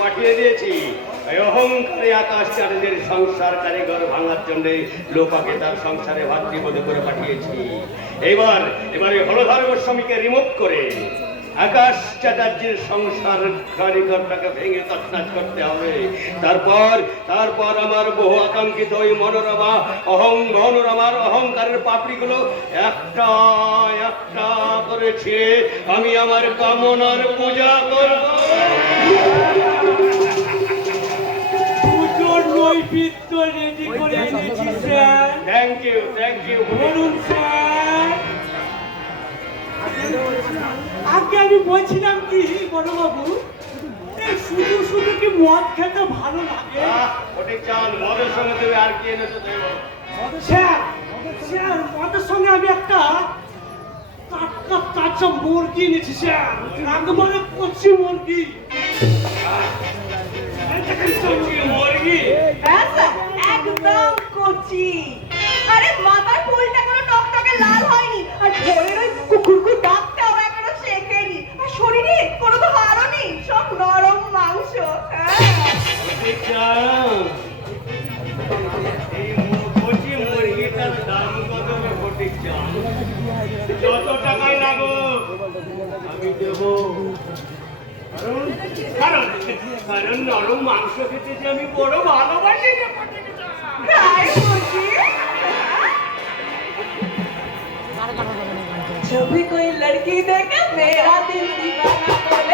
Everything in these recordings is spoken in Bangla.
পাঠিয়ে দিয়েছি। এই অহংকারী আকাশচারীদের সংসার কারিগর ভাঙার জন্য লোপাকে তার সংসারে ভাতৃবোধ করে পাঠিয়েছি। এবারে হলধর গোস্বামীকে রিমুভ করে আকাশ চ্যাটার্জির সংসার কারিগরটাকে ভেঙে তছনছ করতে হবে। তারপর আমার বহু আকাঙ্ক্ষিত ওই মনোরমার অহংকারের পাপড়িগুলো একটা একটা করেছে আমি আমার কামনার পূজা করব। রেডি করে এনেছি স্যার। থ্যাংক ইউ বলুন স্যার। আগে আমি বলছিলাম কি বড়বাবু, শুধু শুধু কি মদ খেতে ভালো লাগে? ওটা চাল মদের সঙ্গে দেবে আর কি এনেছো দেব? স্যার মদের সঙ্গে আমি একটা টাটকা কাঁচা মুরগি এনেছি স্যার। একবারে কচি মুরগি। মুরগি একদম কচি। আরে মাথার ফুলটা কোনো টকটকে লাল হয়নি, আর ভোরের ওই কুকুরকু ডাকটাও এখনো শেখেনি, আর শরীরে কোনো তো হাড়ও নেই, সব নরম মাংস। এই কচি মুরগিটার দাম কত ফটিক চাল? যত টাকাই লাগুক আমি দেবো। কারণ নরম মাংস খেতে যে আমি বড় ভালোবাসি। ছবি কোই লড়কি দেখে মেরা দিল দিवाना बोले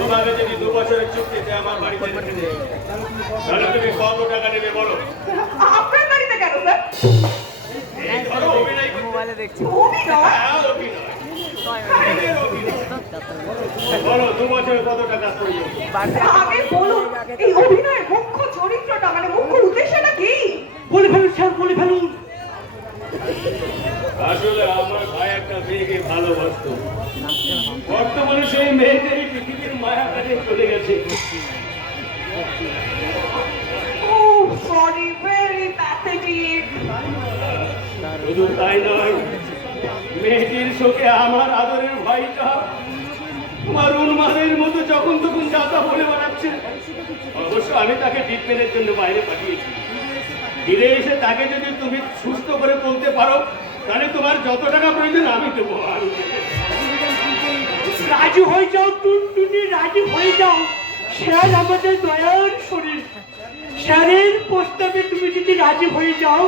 তোমাকে যদি 2 বছরের চুক্তিতে আমার বাড়িতে রেখে দেয় তাহলে তুমি কত টাকা নেবে বলো? আপনার বাড়িতে কেন স্যার? এই ধরো অভিনয় মোবাইলে দেখছি। বলো 2 বছরে কত টাকা প্রয়োজন? আগে বলুন এই অভিনয়ের মুখ্য চরিত্রটা মানে মুখ্য উদ্দেশ্যটা কি? বলে ফেলুন স্যার, বলে ফেলুন। আসলে আমার ভাই একটা মেয়েকে ভালোবাসতো। বর্তমানে সেই মেয়েটাই পৃথিবীর মায়া কাটিয়ে চলে গেছে। Sorry, very pathetic. শুধু তাই নয়, মেয়েটির শোকে আমার আদরের ভাইটা তোমার উন্মাদের মতো যখন তখন যাতা বলে বেড়াচ্ছে। অবশ্য আমি তাকে ট্রিটমেন্টের জন্য বাইরে পাঠিয়েছি। ফিরে এসে তাকে যদি তুমি সুস্থ করে তুলতে পারো তাহলে তোমার যত টাকা প্রয়োজন আমি দেবো। রাজি হয়ে যাও টুনটুনি, রাজি হয়ে যাও। স্যার আমাদের দয়ার শরীর, স্যারের প্রস্তাবে তুমি যদি রাজি হয়ে যাও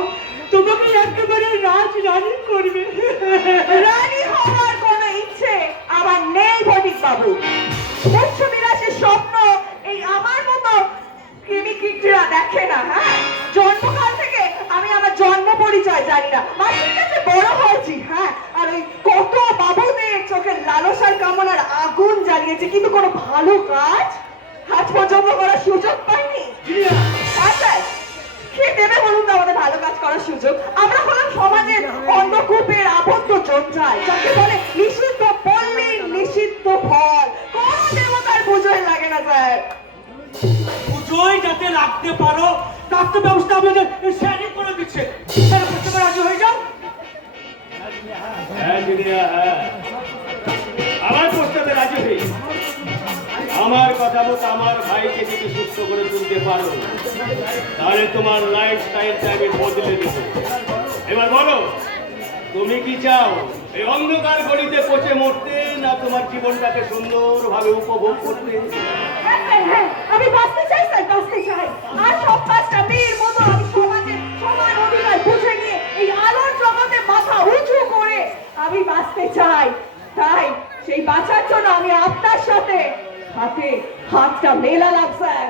তোমাকে একেবারে রানী করবে। রানী হওয়ার কোনো ইচ্ছে আমার নেই ফটিক বাবু। উচ্চ বিলাসের স্বপ্ন এই আমার মতো কৃমিকীটরা দেখে না। হ্যাঁ, জন্মকাল থেকে আমি আমার জন্ম পরিচয় জানি না, মাসির কাছে বড় হয়েছি। হ্যাঁ, আর ওই কত বাবুদের চোখের লালসার কামনার আগুন জ্বালিয়েছি, কিন্তু কোনো ভালো কাজ আজ পর্যন্ত করার সুযোগ পাইনি। আচ্ছা, কে দেবে বলুন তো আমাদের ভালো কাজ করার সুযোগ? আমরা হলাম সমাজের অন্ধকূপের আবদ্ধ জঞ্জাল, যাকে বলে নিষিদ্ধ পল্লী নিষিদ্ধ ফল। কোন দেবতার পুজোয় লাগে না স্যার। পুজোয় যাতে লাগতে পারো তার তো ব্যবস্থা আমাদের স্যারই করে দিচ্ছে। স্যার প্রথমে রাজি হয়ে যাও। হ্যাঁ জুনিয়া, হ্যাঁ আমার প্রস্তাবে রাজি হই। আমার কথা মতো আমার ভাইকে যদি সুস্থ করে তুলতে পারো তাহলে তোমার লাইফ স্টাইলটা আমি বদলে দেব। এবার বলো তুমি কি চাও, এই অন্ধকার গলিতে পচে মরতে, না তোমার জীবনটাকে সুন্দরভাবে উপভোগ করতে? আমি বাঁচতে চাই স্যার, বাঁচতে চাই। আর সব কাজটা মেয়ের মতো আমি সমাজের সমান অধিকার বুঝে নিয়ে এই আলোর জগতে মাথা আমি বাঁচতে চাই, তাই সেই বাঁচার জন্য আমি আপনার সাথে হাতে হাতটা মেলালাম স্যার।